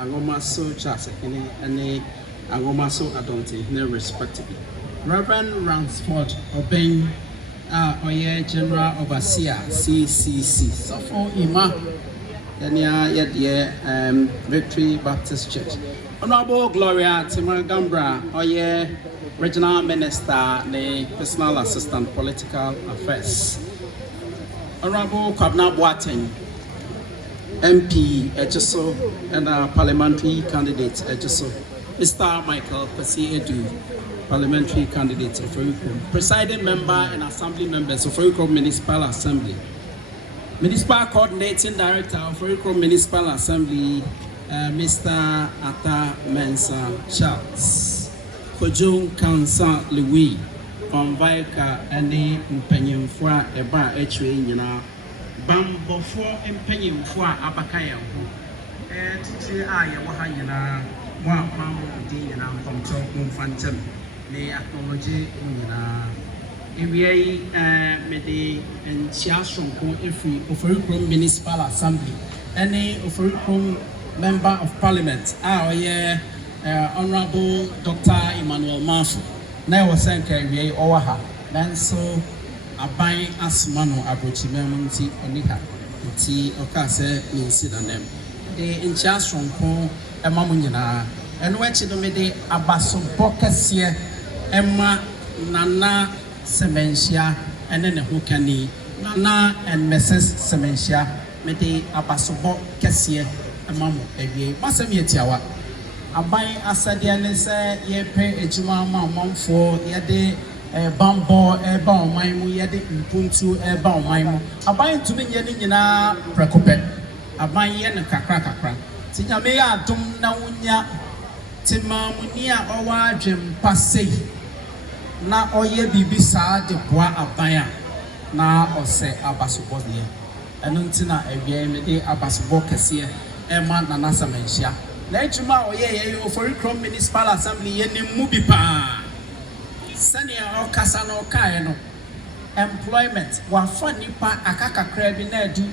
Agomaso Chasakene and Agomaso Asantehene respectively. Reverend Ransford Obeng Oye General Overseer CCC. So for Hemaa Victory Baptist Church. Honorable Gloria Timagambra Oye Regional Minister ne Personal Assistant Political Affairs. Honorable Kwabna Boateng MP Ejiso and parliamentary candidate Ejiso. Mr. Michael Pasi Edu, parliamentary candidate of Ofurukom, presiding member and assembly members of Ofurukom Municipal Assembly. Municipal Coordinating Director of Ofurukom Municipal Assembly, Mr. Atta Mensa Charles. Kojong Kansa Louis, Unveil and Mpenyimfwa Eba Echwe Nyina. Bambo for Mpenyimfwa Abakaya. Titi Aya Wahayana, Wapam, Dina, Comtok, Phantom, may acknowledge Iwi Mede and Chiashonko Ifri of Ofurukom Municipal Assembly, any Ofurukom Member of Parliament, our Honorable Dr. Emmanuel Mafu. Now was saying, Carry Owaha, then so Abai Asmano Abrochimemunti Onika, T. Okase, Minsid them. The in Chiashonko, Emamunina, and which it made Abaso Bocasia, Emma Nana Sementia, and then a Hukani, Nana and Mrs. Sementia, made Abaso Bocasia. Mamu ebi masem yetiawa aban asadiane se ye pe ejuma mamfo ye de bambo eba oman mu ye de mpuntu eba oman mu aban tumi ye ni nyina prekope aban ye ne kakra tinyame ya adom na wonya timamuni a owa adwem pasei na oye bibi saa de boa aban a na ose abasobɔ de eno ntina ewie me de abasobɔ kese Emma Nana Samentia. Lejuma Oye Ofurukom Municipal Assembly Yeni Mubipa. Senia or Casano Kaeno. Employment Wafanipa Akaka Krabine do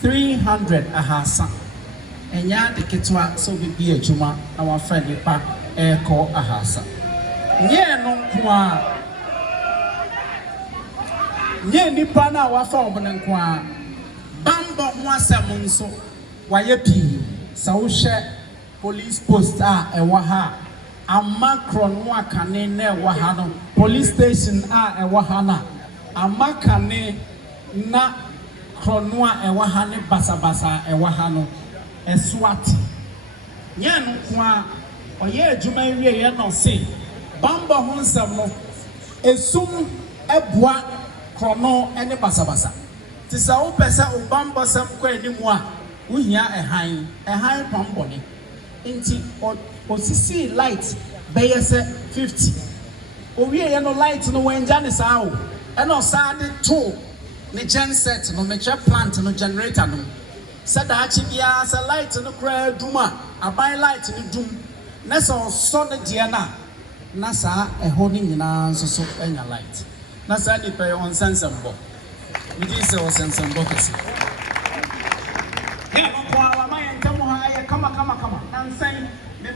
300 ahasa. Enya de Ketwa so be a Juma, our friend Nipa Eko ahasa. Nye no kwa. Nye Nipa na wafa obonenkwa. Bambo mwasamunso. Wayepi Saushe police post ewaha amakron wakane ne wahano police station ewahana amakane na kronwa ewahane basabasa ewahano eswati nyanu kwa oye adwuma wie ye no se bamba honsam no esum eboa krono ene basabasa tisa wo pesa obamba sam kwa animu a Unya a high pump body. Inti osisi light bayese 50. Owie no light no wenjane sao. Eno sade to ne genset no mecha plant no generator no. Sada achi bia sa light no kra duma, abai light no dum. Na so so ne dia na sa eho ni nyina so enya light. Na sa ni pe on sensembo. Mi di se on sensembo kasi. Kama and saying the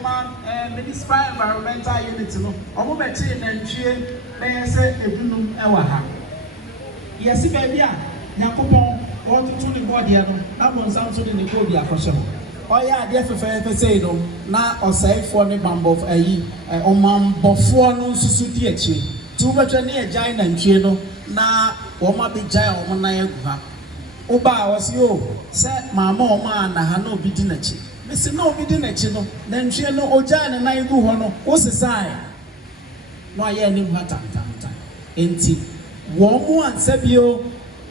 municipal environmental unit no omo beti na ntwie na say ebunum ewa ha yesi baby a yakopon want to the body no abon sound to the go bi akosho oya ade fefe say no na osaifo ne bambo ayi omambofo no susu di achi tu betwa ne agyan na ntwie no na wo ma be gyan wo na yagu ha oba wasi o se mama o ma na ha na obi di na chi mesi na obi di na chi no na ntwe no oja na nan gu ho no o sesai no aye ni hu ta enti wo mu ansabio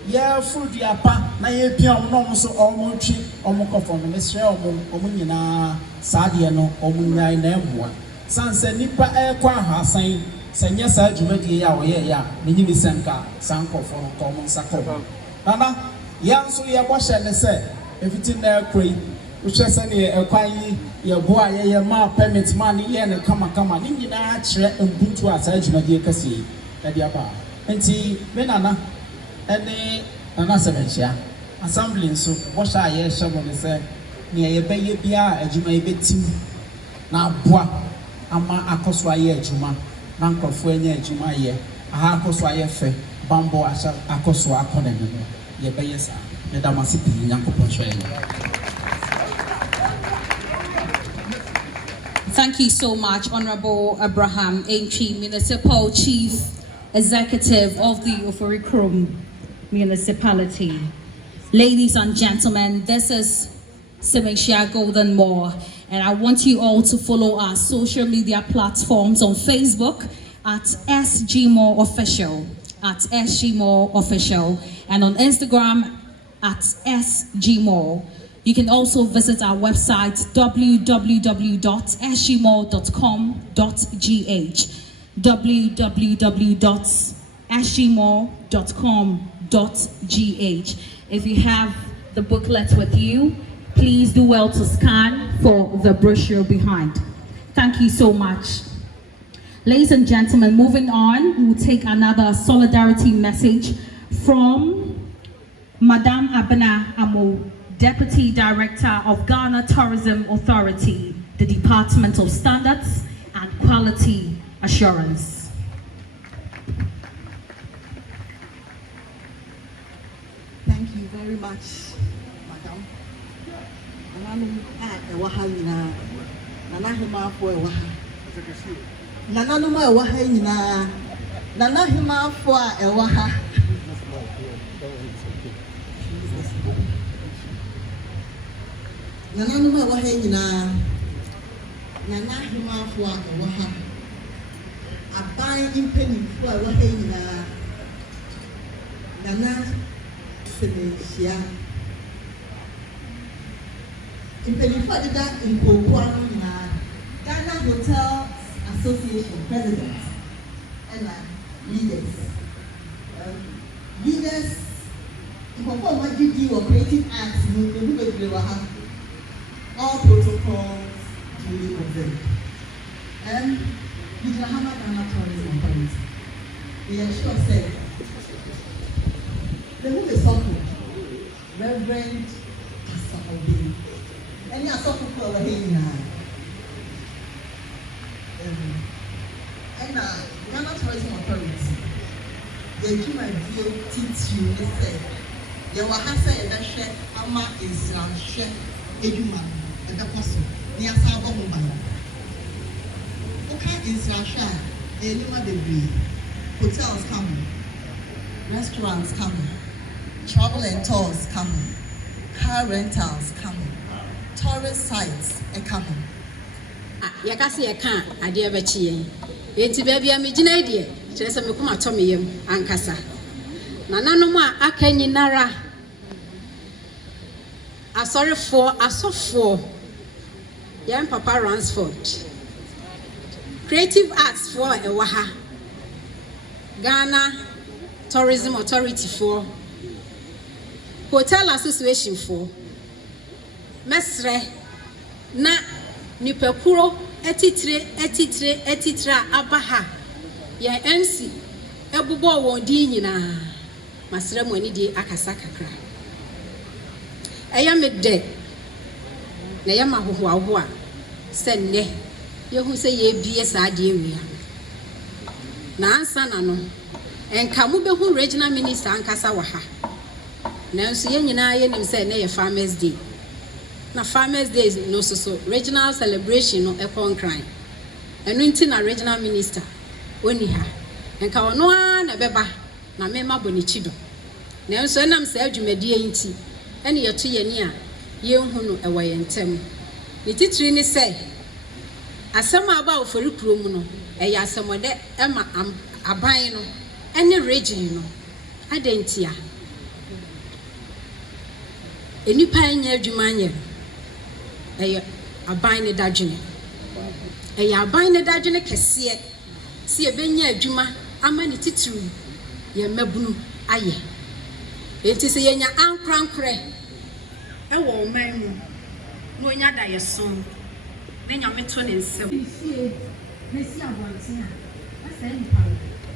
ya fruit ya pa na ye pia o no so o mo twi o mo kofo no mesre o mo nyina saade no o mo nyai na emboa sanse nipa e kwa hasan sanya sa dwumadi ya wo ye ya ne nyimi sanka sankofo no ko mo nsakọ nana yanso ye bohye ne se efitin na akoi uhwese ne ekwan ye boa ye ma permit man ye ne kama ni nyina kire mbuntu asa adwumadi kase e dia ba enti me nana ene nana sementia assembly so bohye aye hyebo ne se near ye bay bia, a juma betim. Now, bois, ama akoswaye juma, nanko fuene juma ye, a hakoswaye fe, bambo akoswa akonen, ye bayesa, the Damasipi, Yanko Ponche. Thank you so much, Honorable Abraham Aintree, Municipal Chief Executive of the Oforikrom Municipality. Ladies and gentlemen, this is Semeshia Golden Moore, and I want you all to follow our social media platforms on Facebook at SGMore Official, and on Instagram at SGMore. You can also visit our website www.sgmore.com.gh, www.sgmore.com.gh. If you have the booklet with you, please do well to scan for the brochure behind. Thank you so much. Ladies and gentlemen, moving on, we will take another solidarity message from Madame Abena Amo, Deputy Director of Ghana Tourism Authority, the Department of Standards and Quality Assurance. Thank you very much, Madam. Nana Hemaa for Ewaha. Nana Numa Ewaha, Nana Hemaa for Ewaha. Nana Numa Ewaha, Nana Hemaa for Ewaha. A buying penny for Ewaha, Nana Semeshia. In Penifadida in Kokwano na Ghana Hotel Association President and leaders. Leaders, perform what you do or creative acts, all protocols duly observed. And we have Ghana Tourism Authority. We ensure said the move is something. Reverend Asantehene. Any other people over here now? And Ghana Tourism Authority, they do my deal teach you, they say, they were having a share, Ama is share, Eduma, and the person, near Sabo Mumbai. Okay, is share, Eduma debris, hotels coming, restaurants coming, travel and tours coming, car rentals coming. Tourist sites are coming. Yakasi eka ade bechi enti baby am gina die kire se mekuma to meyem ankasa na nanom a aka nyinara asofo yan Papa Ransford creative arts for ewaha Ghana Tourism Authority for Hotel Association for Mesre na nipekuro etitra abaha ya MC ebubo won di nyina masre mo ani di akasa kakra eya medde na ya mahoho a senne yehu se ye bie sa de ewia na ansa na no enka mu behu regional minister ankasa wa ha na nso ye nyina ye nim se na ye Farmers Day. Na Farmers Day no so regional celebration no ekon crime enu nti na regional minister oni ha enka ono a na beba na mema bonichi do na nso enam se adwumadie nti ene yeto ye ni a ye hu no ewo ye ntem ni titiri ni se asem aba ofori kurom no eya asemode ema aban no ene region no adentia enipa anya adwuma anya eya aban ne dadwene kese si ebenya adwuma ama ne titiri ye mabunu aye enti se yenya ankrankre ewo man mu no nya da ye son na nya meto ne nsem ne si abonte a asa nipa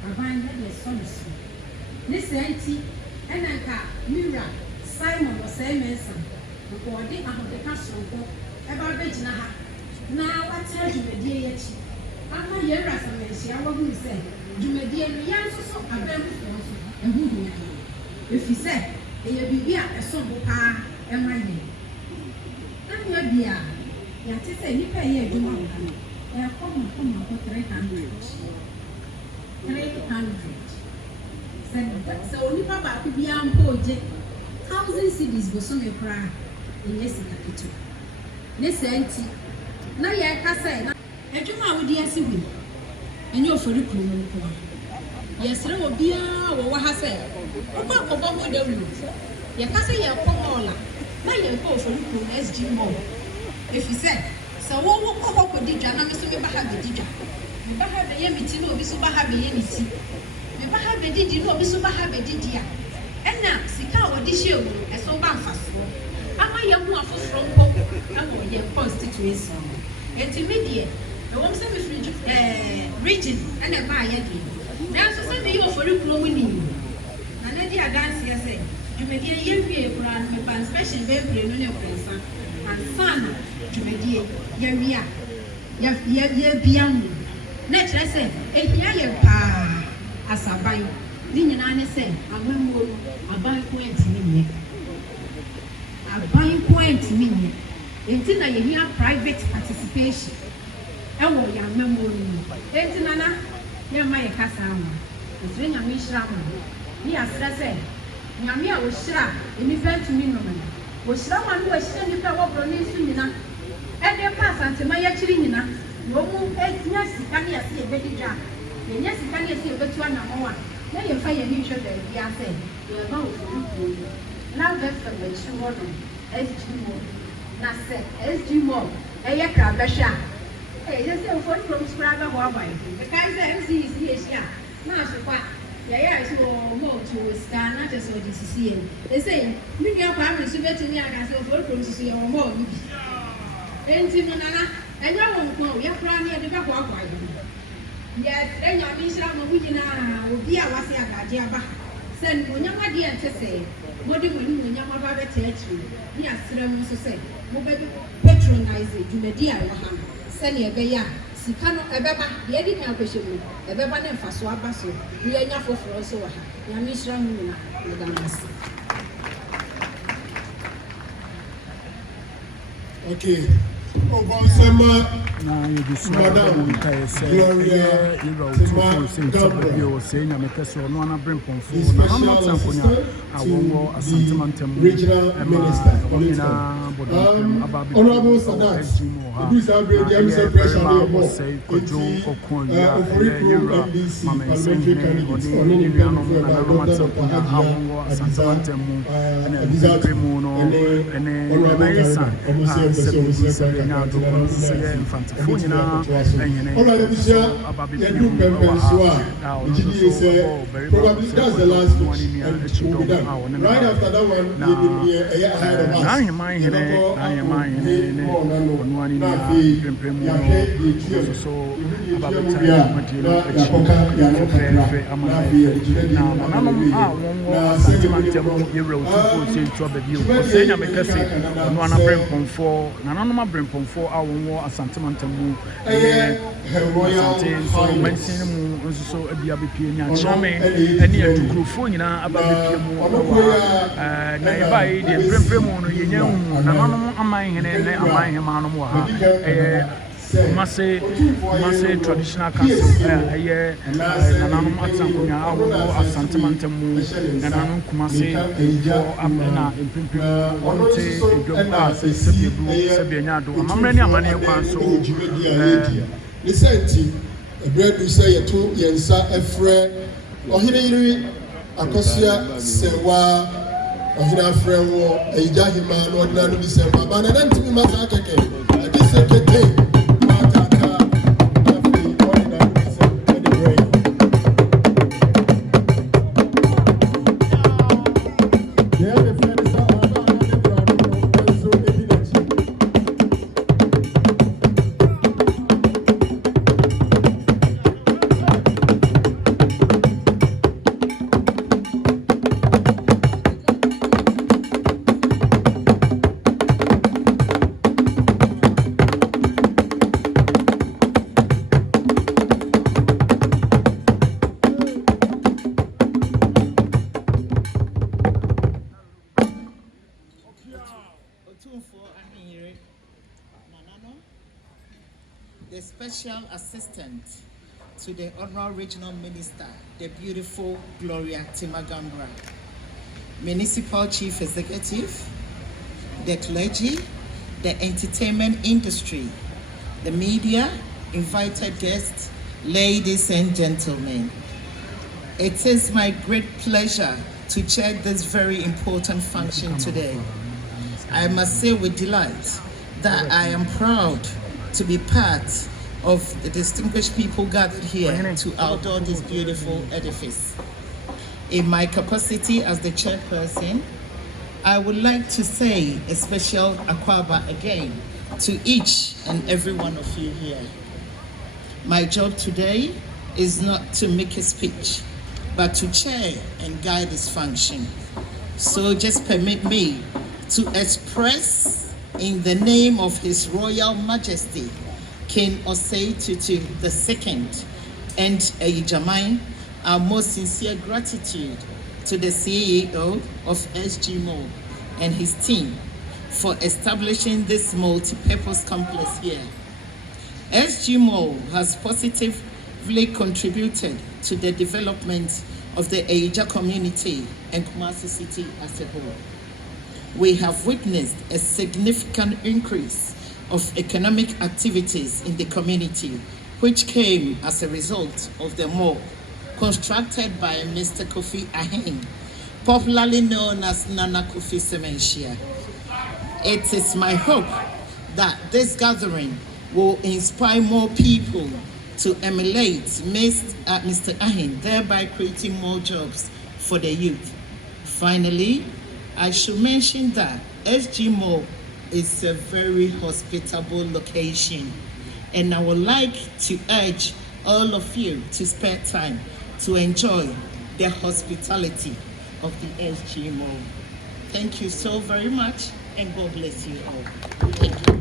aban ne de so ne se enti enanka mira Simon was saying nkɔɔde ahoteka soronko ɛba abɛgyina ha na wate adwumadie yɛ akyi ama yɛwura samanhyia wahu sɛ dwumadie no yɛn nso so abɛnfoɔ so ɛho hia ɛfiri sɛ ɛyɛ biribi a ɛso bo paa ɛma yɛn anua bi a yɛate sɛ nnipa ɛyɛ adwuma wɔ ha no ɛkɔ mako 300 sɛ onipa baako biara mpo ogye 1,000 cedis bosome koraa ɛnyɛ sika ketewa ne saa nti na yɛka sɛ adwuma a wodi ase wi ɛnyɛ ofori kuro mu nko a yɛsrɛ wɔ biara wɔwɔ ha sɛ wokɔ akɔbɔ ho dawuro yɛka sɛ yɛkɔ mall a na yɛkɔ ofori kuro mu SG mall ɛfiri sɛ wɔwɔ kɔ hɔ kɔdi dwa na me so meba ha bɛdi dwa meba ha bɛyɛ me ti na obi so ba ha bɛyɛ ne ti meba ha bɛdidi na obi so ba ha bɛdidi a ɛna sika a wɔde hyɛ mu ɛso ba mfasoɔ ama yɛn ho afoforɔ nkɔ ɛwɔ yɛn constituency enti me deɛ ɛwɔm sɛ mefiri region ɛna ɛba a yɛde nanso sɛ meyɛ ofori kuro mu ni na na di adanseɛ sɛ dwumadie yɛwie koraa no mepa inspection bɛɛbire no ne kwansa ansa na dwumadie yɛwie a yɛbia mu na kyerɛ sɛ ɛhia yɛ paa asaban ne nyinaa ne sɛ amammuo no aban ko antimi nyɛ aban ko antimi nyɛ enti na yɛhia private participation ɛwɔ yɛn amammuo no mu enti nana yɛmma yɛ kasa ama ɛsrɛ nyame hyira mo ne yɛasrɛ sɛ nyame a wɔhyira nnipa ntumi nom no wɔhyira ma no wɔhyira nnipa a wɔborɔ ne nso nyina ɛde pa asantema yɛkyiri nyina na ɔmu nya sika ne yɛse yɛbɛdi dwa yɛnya sika ne yɛse yɛbɛtu anammɔ a na yɛmfa yɛne nhwɛ baabia sɛ yɛba ofori kuo no na bɛfa bɛkyi hɔ no SG mall na sɛ SG mall ɛyɛ kra bɛhwɛ a ɛyɛ sɛ ofori kurom so koraa bɛhoahoa yɛ ɛkae sɛ MCEC yɛhyia na asokwa yɛyɛ ɛso wɔ mɔɔto wɔ sika na kyɛ sɛ ɔde sisi yɛ ɛsɛ me nua kwa amene so bɛtumi aka sɛ ofori kurom so so yɛwɔ mɔɔ no bi enti no nana ɛnyɛ wɔ nko a yɛkora ne yɛde bɛhoahoa yɛ yɛsrɛ nyame nhyira ma mo nyinaa obi a wase agagye aba sɛ nimonyam adeɛ nte sɛ mode mo nimonyam aba bɛtɛ akyiri ne yɛasrɛ mo nso sɛ mobɛbi patronize dwumadi a ɛwɔ ha no sɛnea ɛbɛyɛ a sika no ɛbɛba deɛ ɛdi kan akɔhyɛ mu ɛbɛba ne mfaso aba so ne yɛanya foforɔ nso wɔ ha nyame nhyira mo nyinaa meda mo ase. Okay. Madam Gloria Regional Minister, Honorable Sadat, probably that's the last one will be done. Right after that one, we will be ahead of us. So a BABP and Charming, and near to Grufuna about the Naibai, the Bremon, Nanum, Amai, and Amai, Kumasi traditional council, a year, Nanum Atsankunya, Asantehene, Nanum Kumasi, Amena, in Pimpin, Onte, Sebianado, Mamrenia Mania Council. Bread we say to Yensa Efre, or Hiri Akosia Sewa, or Hina Frewo, Ayigya Hemaa, or Nanu December, but I don't think we must have again. I just said, the special assistant to the Honorable Regional Minister, the beautiful Gloria Timagambra, Municipal Chief Executive, the clergy, the entertainment industry, the media, invited guests, ladies and gentlemen. It is my great pleasure to chair this very important function today. I must say with delight that I am proud to be part of the distinguished people gathered here to outdoor this beautiful edifice. In my capacity as the chairperson, I would like to say a special akwaba again to each and every one of you here. My job today is not to make a speech, but to chair and guide this function. So just permit me to express in the name of His Royal Majesty, King Osei Tutu II and Ayigya, our most sincere gratitude to the CEO of SGMO and his team for establishing this multi-purpose complex here. SGMO has positively contributed to the development of the Ayigya community and Kumasi city as a whole. We have witnessed a significant increase of economic activities in the community, which came as a result of the mall constructed by Mr. Kofi Ahene, popularly known as Nana Kofi Semenshia. It is my hope that this gathering will inspire more people to emulate Mr. Ahene, thereby creating more jobs for the youth. Finally, I should mention that SGMO is a very hospitable location, and I would like to urge all of you to spare time to enjoy the hospitality of the SGMO. Thank you so very much, and God bless you all. Thank you.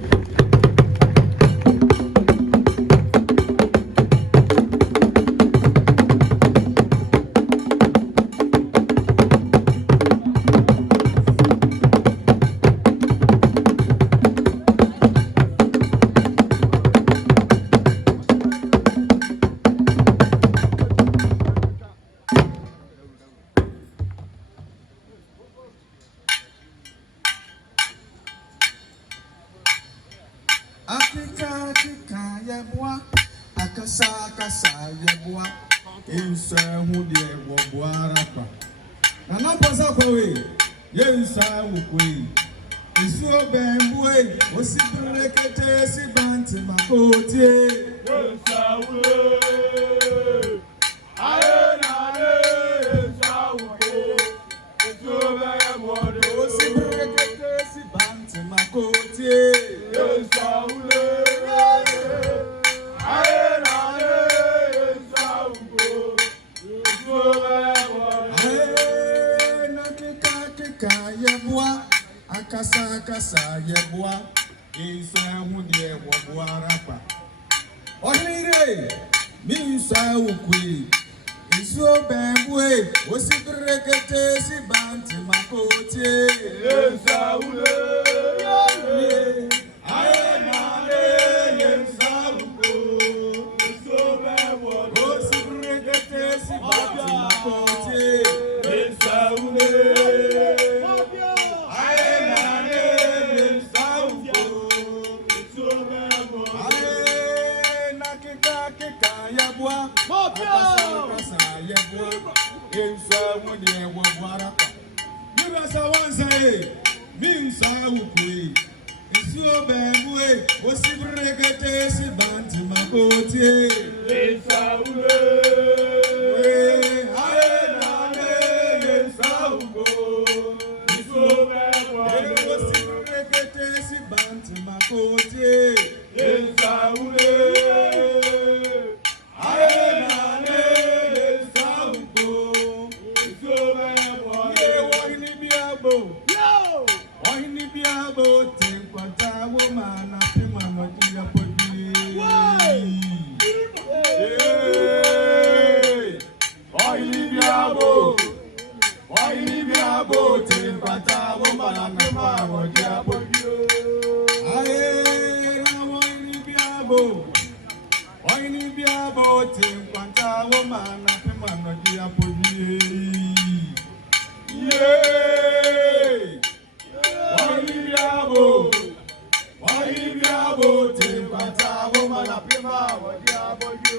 Go. Tim Quanta woman, Pimano Diapoli. Yay! Wahibiabo, Tim Quanta woman, Pimano Diapoli.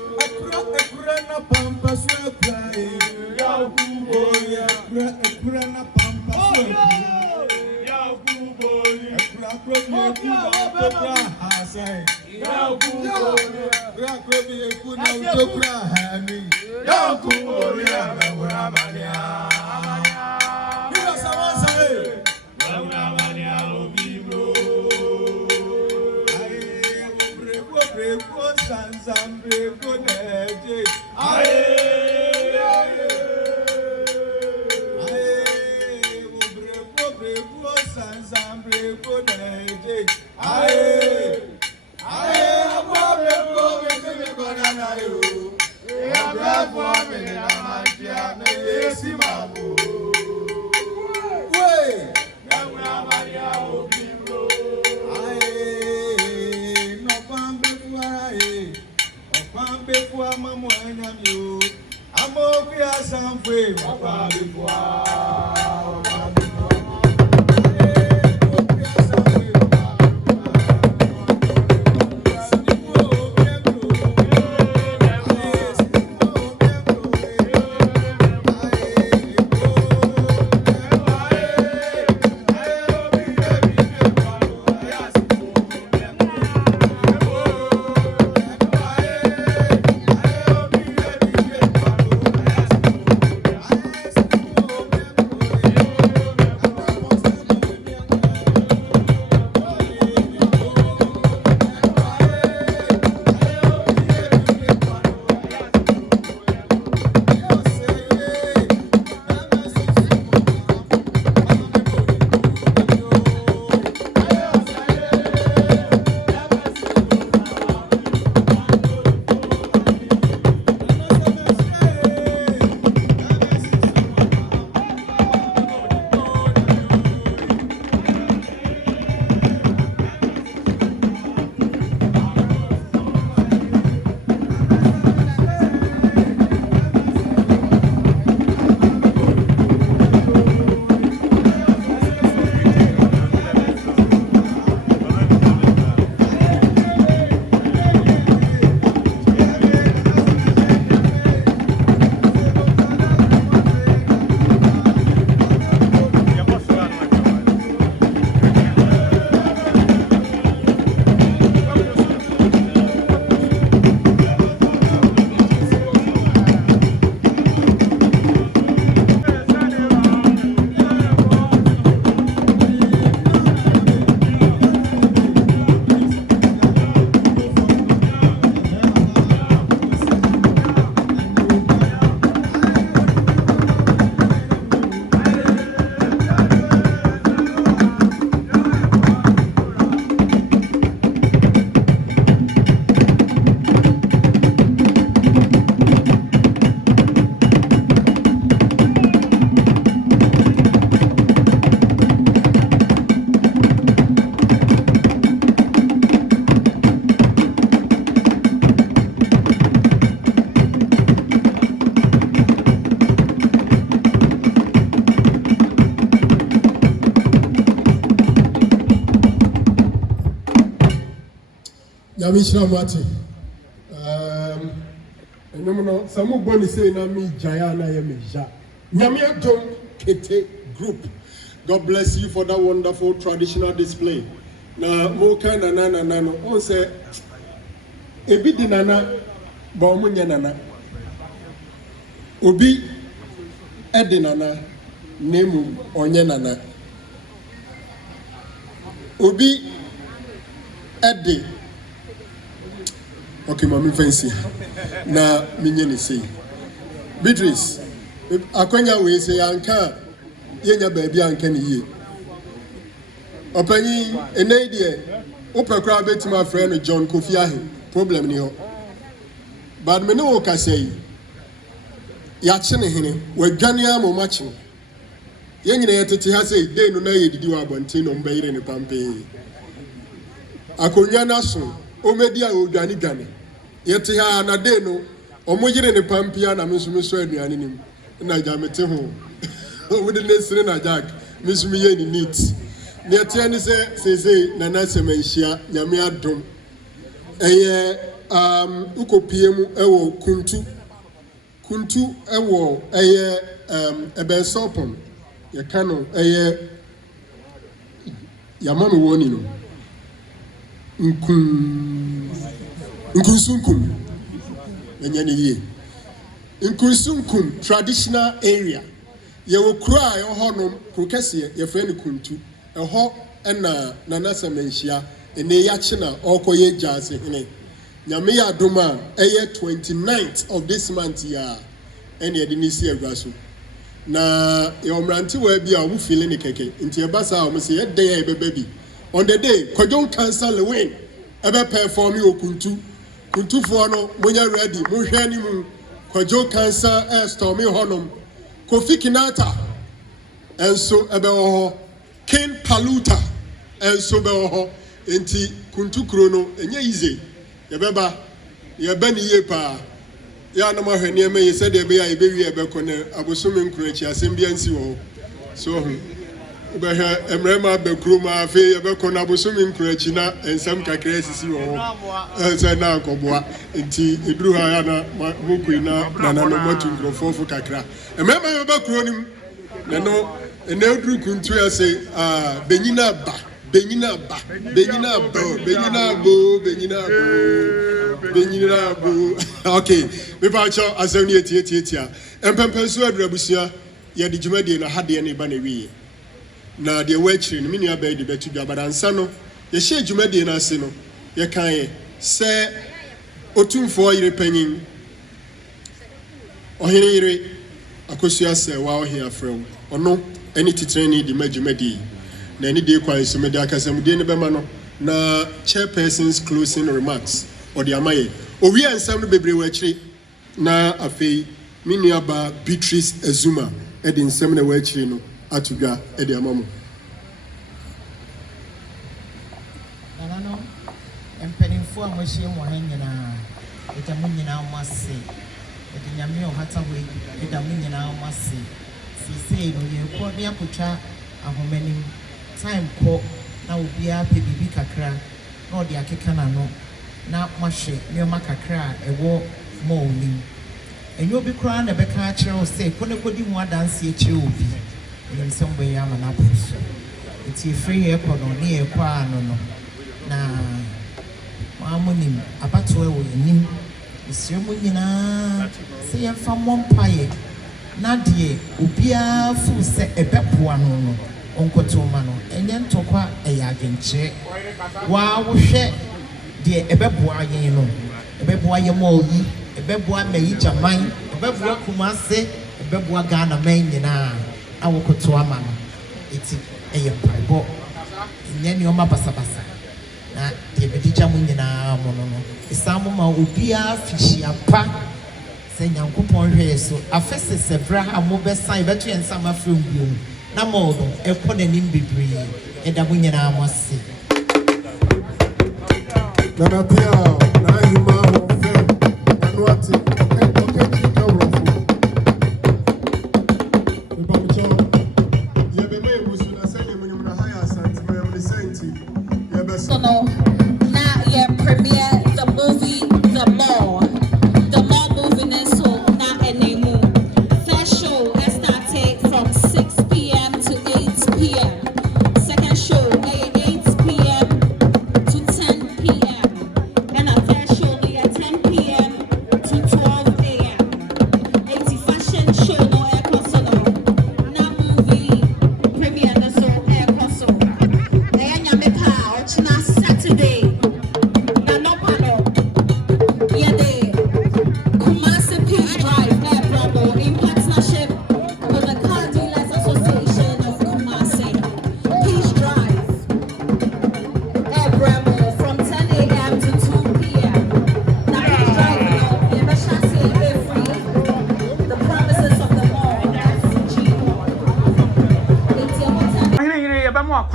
A crana pampa sway, Yakubo, a crana pampa sway. Yakubo, a crana say. Yakubo, Rakobi, Kuna, Hammy, Yakubo, Ramania. Because I was a Ramania, Obibro. I will break one sons and break good edges. I will break one sons and break good edges. Yamishna Mati. No, some bonny say na me Jayana Yamisha. Nyamia Tom Kete Group. God bless you for that wonderful traditional display. Na mo kind of nana on say ebi di nana ba omo nya nana. Obi edi nana nemu onye nana. Obi edi okay, mami fancy. Na minyeni say. Beatrice, akwanya we say anka yenya baby anka ni ye. Opanyi ene die opekra betima friend John Kofi ahe problem ni ho. But me no ka say ya chene hene wadwane amomachi. Yenyina yetete ha say dey no na yedidi wa abonte no mbayire ne pampe. Akonya na so omedi a odwane dwane. Yete ha na dey no Omojire ne pampia na mesumiso aduane nim. Na jamete ho. We dey nesire na jack. Mesumi ye ni neat. Ne atia ni se na na semanhia nyame adom. Eye ukopie mu ewo kuntu ewo eye ebensopon ye kano eye yamame woni no nkunsunkum enye ne ye nkunsunkum traditional area ye wo kura ye ho no prokese ye frɛ ne kuntu ɛhɔ ɛna nana semanhia ene ya chi na okoye jase hene nyame ya adoma eye 29th of this month ya ene ye de ni si agwaso na ye omrante wa bi a wo feel ne keke nti e basa o se ye den ya bebe bi on the day kojon cancel win ebe perform kuntu fo no monya ready mo hwe ni mu kojon cancel storm honom Kofi Kinata enso ebe ho Ken Paluta enso be ho enti kuntu kro no enye easy ye beba ye ba ni ye pa ya na ma hwe ne me ye se de be ya ye be wi e be ko ne abosome nkro achi asem bia nsi wo so ho be ha emrema be kro ma fe ye be ko na abosome nkro achi na ensam kakra sisi wo ense na akoboa enti eduru ha ya na mokui na no matu nkrofofo kakra emrema ye be kro nim na no ene eduru kuntu ya se benyina ba okay me pa cho asemi etiatia empempenso adrabusia ye de djumade na hade ne ba na wiye na de wachiri no mini abai de betu dwabadansa no ye hye djumade na ase no ye kan ye se otumfo yire panyin ohire yire akosua se wa ohia frem ono eni titreni de madjumade na any day kwa so media kasamude ne bema no na chairperson's closing remarks or the amaye owi ansam no bebre wachiri na afei miniaba Beatrice Azuma e de nsam na wachiri no atudwa e de amamu no empenifo amohye mo hanyina eta munyina amase e de nyame o hata we e da munyina amase sisi no ye ko ne akotwa ahomanim time ko na obia pe bibi kakra na odi akeka na no na mahwe nyoma kakra ewo mo onim enyo bi kra na beka a kire o say ko ne kodi mu adanse a kire obi enyo nsombo ya ma na puso enti free ye ko no ne ye kwa no na amonim abato e wo enim esi mo nyina se ye fa mompaye na de obia fu se ebepoa no onkotoma no enye ntokwa eya adwenche wa wo hwe de ebeboa yen no ebeboa ye mo yi ebeboa meyi jaman ebeboa Kumasi ebeboa Ghana man nyina awokoto ama no eti eye paibo enye ne o mabasabasa na de bedija mu nyina mo no isamu ma obia fishi apa se nyankopon hwe so afese sebra ha mo besan beto ensam afrem biom na mo no ekọ na nim bebre eda mu nyina amose na pia na Hemaa Unveil no ati okay ka wrofo me ba mcho ye be me busu na se ne munyum na haya Asantehene me senti ye be so no na ye premiere the movie The Law movie is so na enemu first show started from 6 p.m. to 8 p.m. Second show 8 p.m. to 10 p.m. and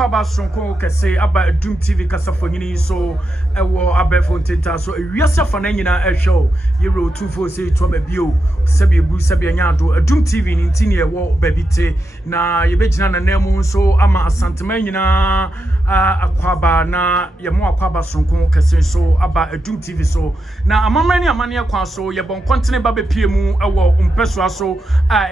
akwaba sonko kese aba Doom TV kasafonyini so ewo abefo ntenta so ewiase fa na nyina ehwe Euro 246 to ba bio sabi ebu sabi anyado Doom TV ni ntini ewo babite na yebegina na nemu so ama Asantehene nyina akwaba na yemo akwaba sonko kese so aba Doom TV so na amamani amane akwa so yebon kontene ba bepiemu ewo umpeso so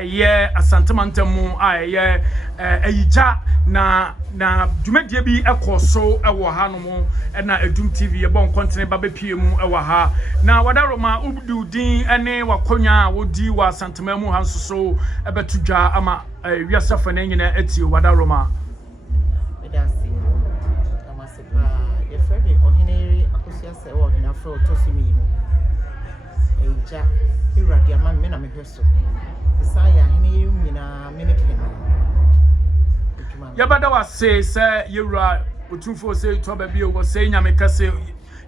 ye Asantehene ntemu ye Ayigya na dwumadie bi ekoso ewo ha no mo na Doom TV yebon kontene ba bepiemu ewo ha na wadaroma ubdu din ene wakonya wodi wa Asantehene mu hanso so ebetudwa ama wiasafa na nyina eti wadaroma medasi amasepa ye fredi ohineri akosia se wo hina fro tosimi no Ayigya iradi ama me na mehweso saya hini nyina me ne pena yabada wase se yewra otumfo se to ba bi o se nyame kase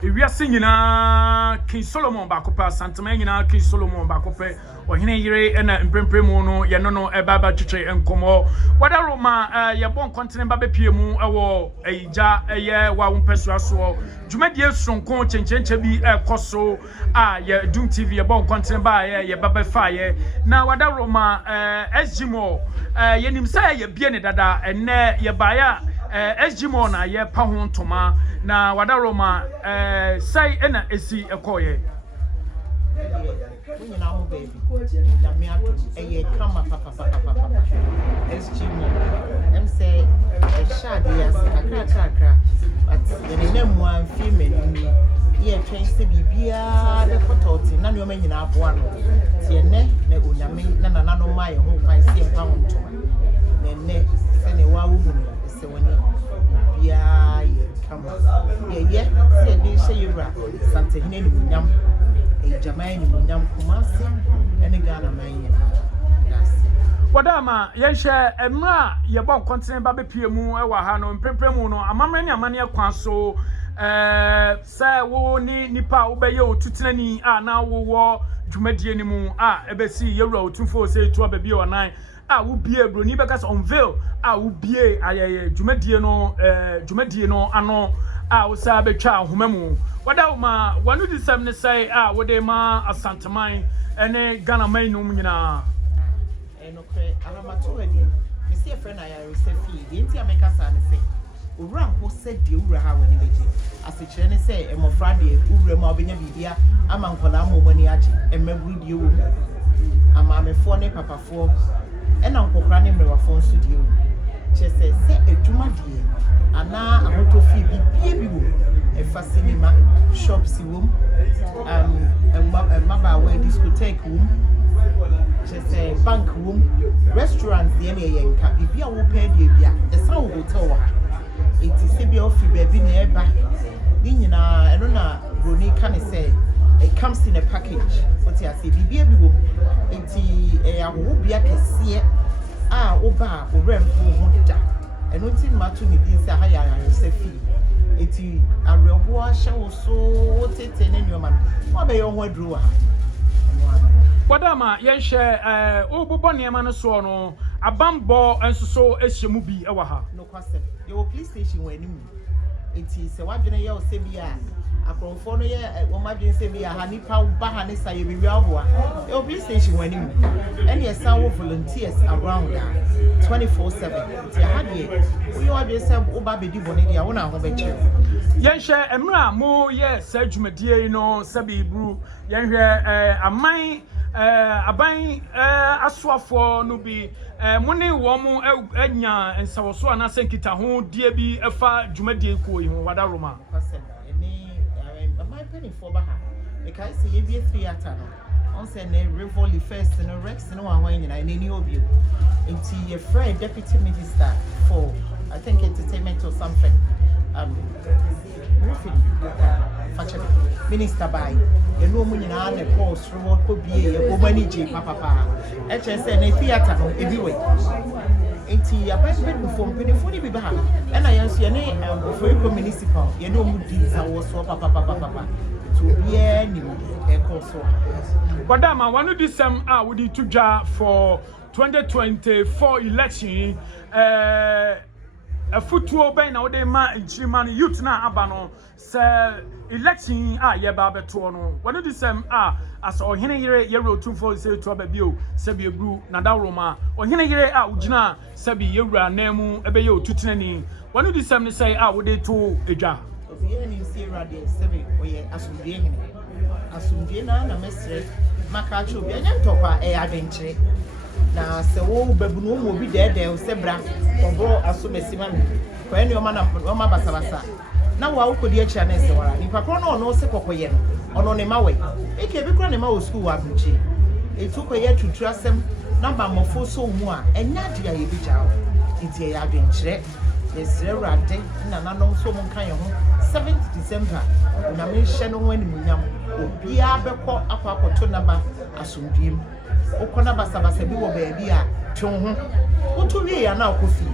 ewiase nyina King Solomon ba kopa Asantehene nyina King Solomon ba kopa ohene yire na mprempremu no ye no ebaba twetwe enkomo wadaroma yebon kontene ba bepiemu ewo Ayigya eye wa wompeso aso dwumadie sonko chenchenche bi ekoso ye Doom TV yebon kontene ba ye baba faye na wadaroma SGMO yenim say ye bie ne dada enne ye baya SGMO na ye pa ho ntoma na wadaroma sai ena esi ekoye we na mo baby na me ato eye kama papa SGMO say shade ya kakra but ye ne mu amfi meni ye twen se bibia de kototi na ne o manyina aboa no tie ne na onyame na no ma ye ho kwan se mpa ho ntoma ne se ne wa wu se woni bia ye kama ye se de she yura Asantehene ni munyam Jamai ni munyam Kumasi ene Ghana manye wadama yenhye emra yebon kontene ba bepiemu ewa ha no mprempremu no amamre ni amane akwa so say wo ni nipa wo be ye otutenani na wo dwumadie ni mu ebesi yewra otumfo se to ba bi onan wo bie bro ni be ka Unveil wo bie ayeye dwumadie no ano wo sa betwa ahomemu wadama wanu disem ne say wo de ma Asantehene ene Ghana man no nyina eno kre aramato edi me see a friend I resefi di nti ameka sa ne say owura ho se de owura ha wani beje asechire ne say emofra de owura ma obenya bibia ama nkola amomani age emabru die wo ama amefo ne papafo ena nkokra ne mrewafo nso die wo chese se edwuma die ana ahoto fi bibie bi wo efa cinema shops wo maba we discotheque wo chese bank room restaurants de na yenka bibia wo pay de bia esa wo hotel wa iti se bia ofi baby na eba ni nyina eno na broni kan say it comes in a package what you say bibia bi wo iti awo bia kese oba o rempo ho da eno ti matu ni bi se ha ya se fi iti arebo a hye so tete ne nyoma no be yo ho aduru ha wadama yenhye obubo niema no so no abambo ensoso ehyemu bi ewa ha no kwase your police station wani mu enti se wadwene ye osebia akromfo no ye wo madwen sebia ha nipa ba ha ne saye bi wi aboa your police station wani mu and yes some volunteers around 24/7 ti ha de wo yo wadwen se wo ba bedi bone dia wo na ho be kire yenhye emra mo ye sadwumadie no sabi bru yenhwe aman aban asoafo no bi mone wo mo anya nsawoso ana senkita ho die bi efa dwumadie ko yi ho wadaroma eni aman penny for ba ha because ye bi theater no on say ne Rivoli first no Rex no wan nyina eni obi enti ye friend deputy minister for I think entertainment or something minister by you know mun na na course ro ko bie ye ko manage papa HSN na theater no everywhere enti ya president for penifo ni bi ba e na yanso ye ne for municipal ye no mu di sa wo so papa to bie ni e ko so wadama wanu disem we di tudwa for 2024 election a football ben na ode ma nchima youth na aba no se election ye ba beto no when do sem as ohene yere yero tumfo se to ba bio se bi egru na da roma ohene yere ugina se bi yewura na mu ebe ye otutenani when do sem ne say wo dey to edwa obi ani se rade se bi oye asumdie hene asumdie na mesre maka cho bi anya ntokwa adwenkyere na se wo babunu mo bi dede se bra obro asomesima mi kwa eni oma basabasa na wa ukodi acha na se wara nipa kro no no se kokoye no ono ne mawe eke bi kro ne mawo school wa buchi etu koye tutu asem na ba mofo so mu a enya dia ye bi jawo ntie ya adwenkyere esre rade na nanom so mo kan ye ho 7th December na me hye no wani munyam obi abekọ akwakoto na ba asomdiem okona basabasa bi wo baabi a twon ho wotu wie ya na okofi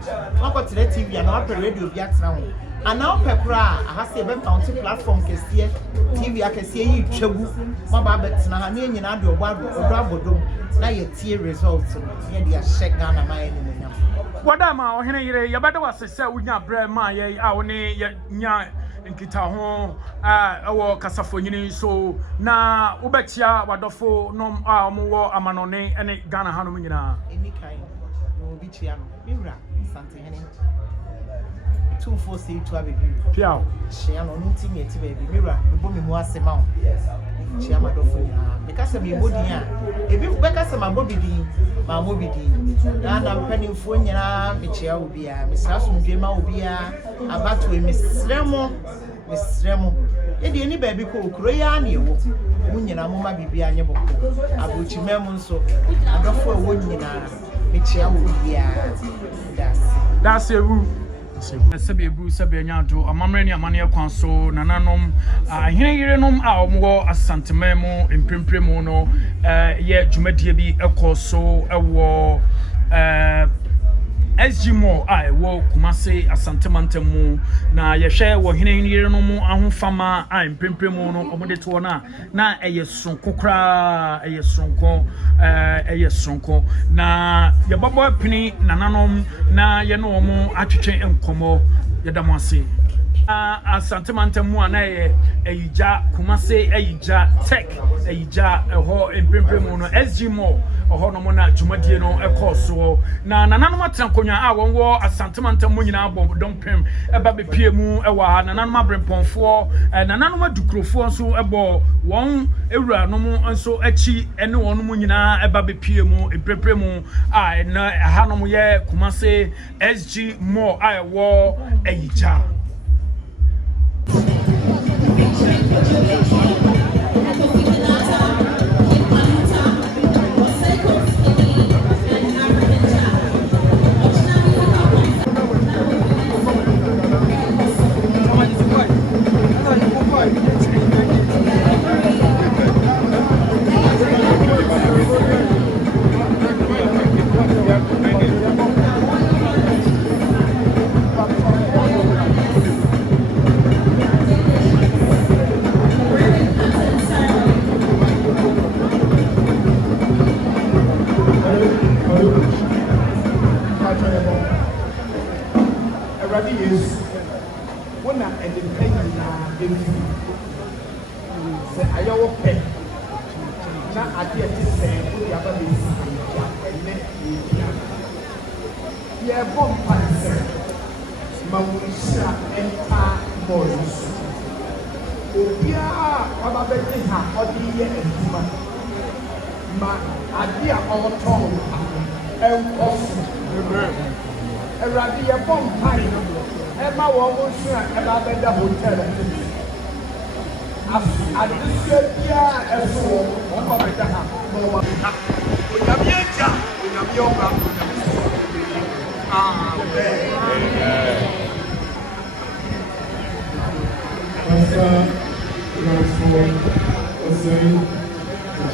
wakotere TV ya na wapɛ radio bi atena ho ana opekura ahase be mount platform kesiye TV akesiye yi twagu maba betena ha na nyina de odo abodom na ye tie results ye de ahye Ghana ma ye ni munyam wadama ohene yire yabada wasese unya bre ma ye a woni nya nkita ho ewo kasafonyini so na ubetia wadofo no omo amanone ene Ghana hanom nyina eni kai no bi tia no miwra Asantehene 246 to abebi piao share no nti me ti baby miwra bo me mu asema o chia madofo nyina because me bodi a ebi bekasa mabobidi ma mobidi na mpanimfo nyina me chia obi a me sasumdwe ma obi a abato mesremo edi eni baby ko okro ya na ewo munyina moma bibia anye boko abochimem nso adofo ewo nyina me chia obi a that's ewu sebe ebu sebe nyado amamre ni amane kwan so nananom ahene yerenom a omwo asanteme empempremu no ye dwumadie bi ekoso ewo SGMO wo Kumasi Asantehene na yehwe wo hene yerenom ahofama empempremu no omode to na eye sonko kra eye sonko na yebabo pini nananom na ye no omo atwetwe enkomo yedamase Asantehene na ye Ayigya Kumasi Ayigya tech Ayigya ho empempremu no SGMO oho no mo na dwumadie no ekoso na nananom atrankonya a wonwo Asantehene nyina abom dompem eba bepie mu ewa nananom abremponfo nananom adukrofo nso ebo won ewura no mu nso achi ene wonom nyina eba bepie mu emprempremu a na hanom ye Kumasi SGMO a wo Ayigya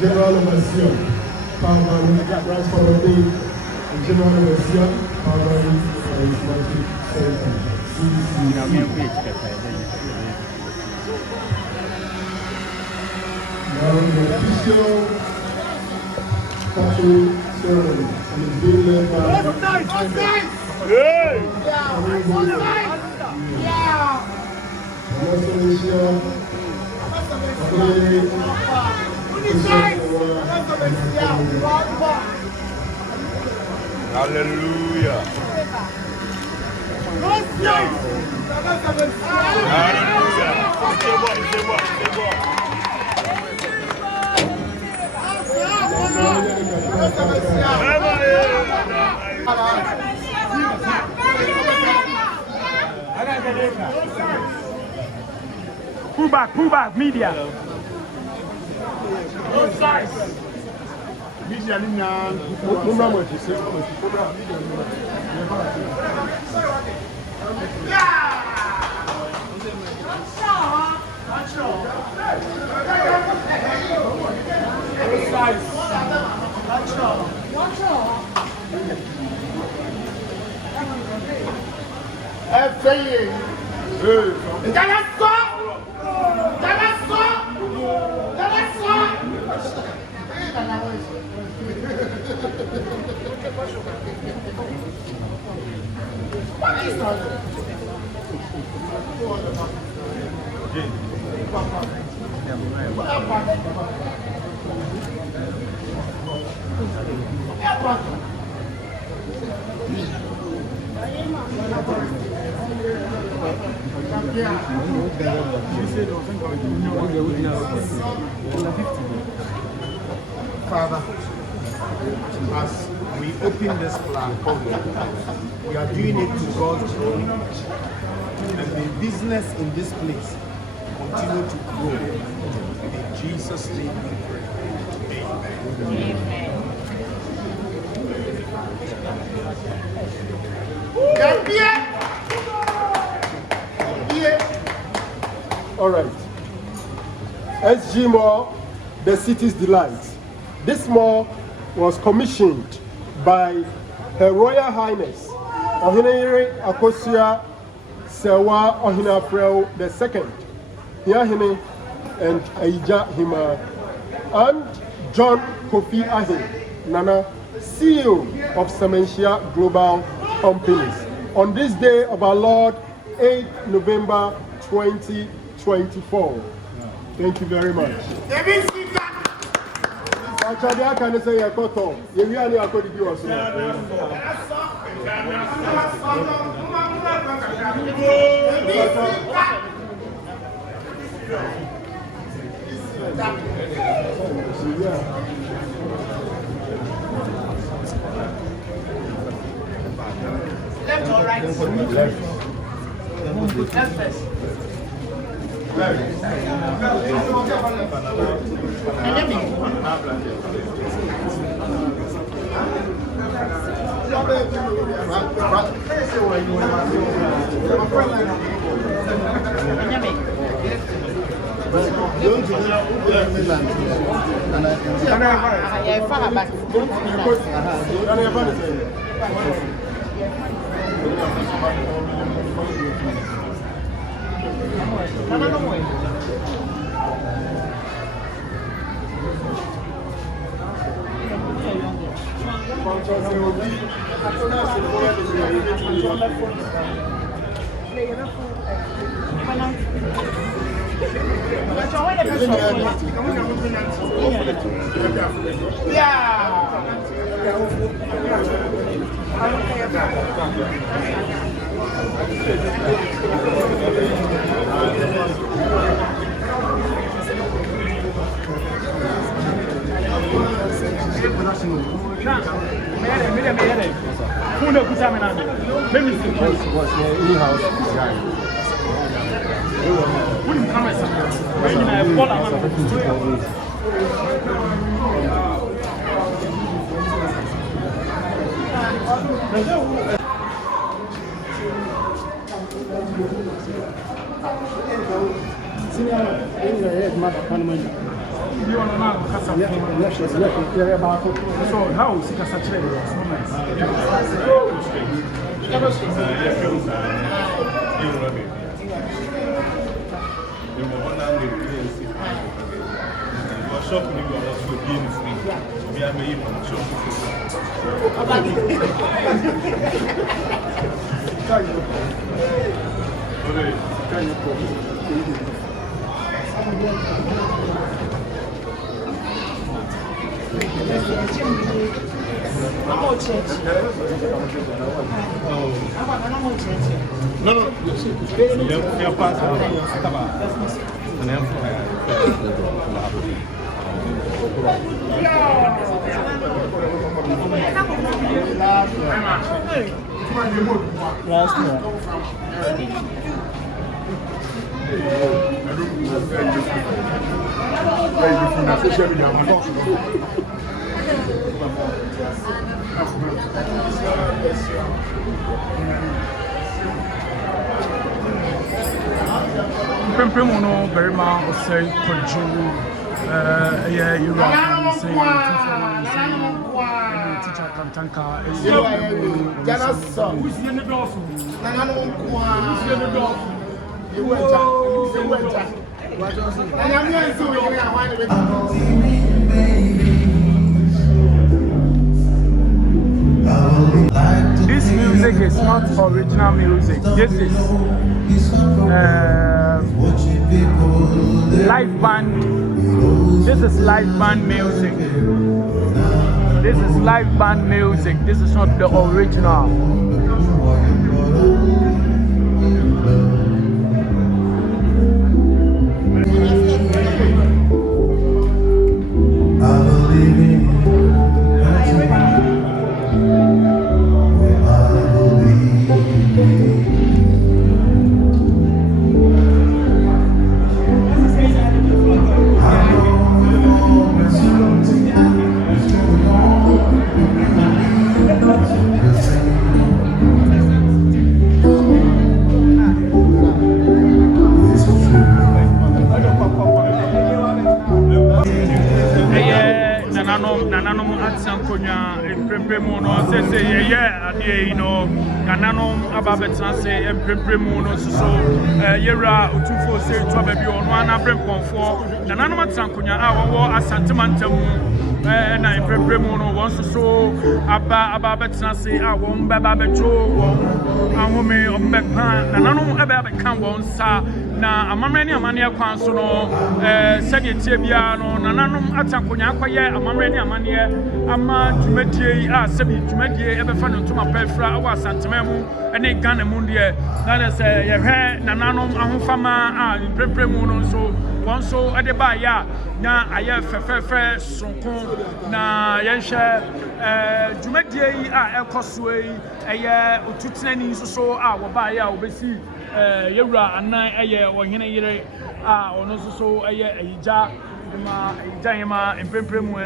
General Overseer, Power Transport General Overseer, Power Responsibility Center, Now the official photo ceremony is being led by Hallelujah. Pull back, media. Father, as we open this platform, we are doing it to God's glory, and the business in this place continue to grow. In Jesus' name we pray. All right. SG Mall, the city's delight. This mall was commissioned by Her Royal Highness Ohenere Akosua Sewa Ohinafrel II, Hiahine and Ayigya Hemaa, and John Kofi Ahe Nana, CEO of Sementia Global Companies, on this day of our Lord, 8th November 2024. Thank you very much. Actually, I can say a cotton. You really are going to do us. Left or right? Left first. Shop Primo very much say control yeah you right say teacher kantanka this music is not original music. This is live band. This is live band music. This is live band music. This is not the original. Nananom atsankonya emprempremu no sese ye ade yi no nananom ababetena se emprempremu no so yewra otufo se twa ba bi ono ana bremponfo nananom atsankonya a wo asantemantamu na emprempremu no won so ababetena se a won baba betro won ahome ombekpa nananom ababeka won sa na amamre ni amane akwan so no sede tie bia no nananom atsankonya akwaye amamre ni amane ama dwumadie a sebi dwumadie ebefa no ntoma pafra awa santememu ene Ghana mu de na se ye hwe nananom ahofama a prempremu no so won so ade ba ya na aye fefefe sonko na yenhwe dwumadie a ekoso yi eye otutenani so a wo ba ya obesi yewra anan eye ohene yire a ono so eye Ayigya ma Ayigya Hemaa emprempremu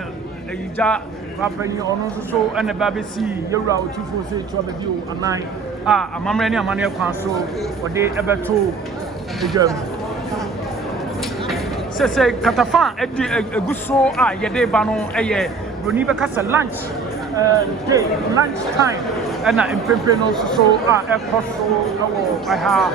Ayigya papani ono so ene ba besi yewra otufo se to abedi o anan a amamre ni amane kwan so ode ebeto ejam sese katafa eguso a yede ba no eye roni be kasa lunch lunch time and emprempremu no so a ekoso awo aha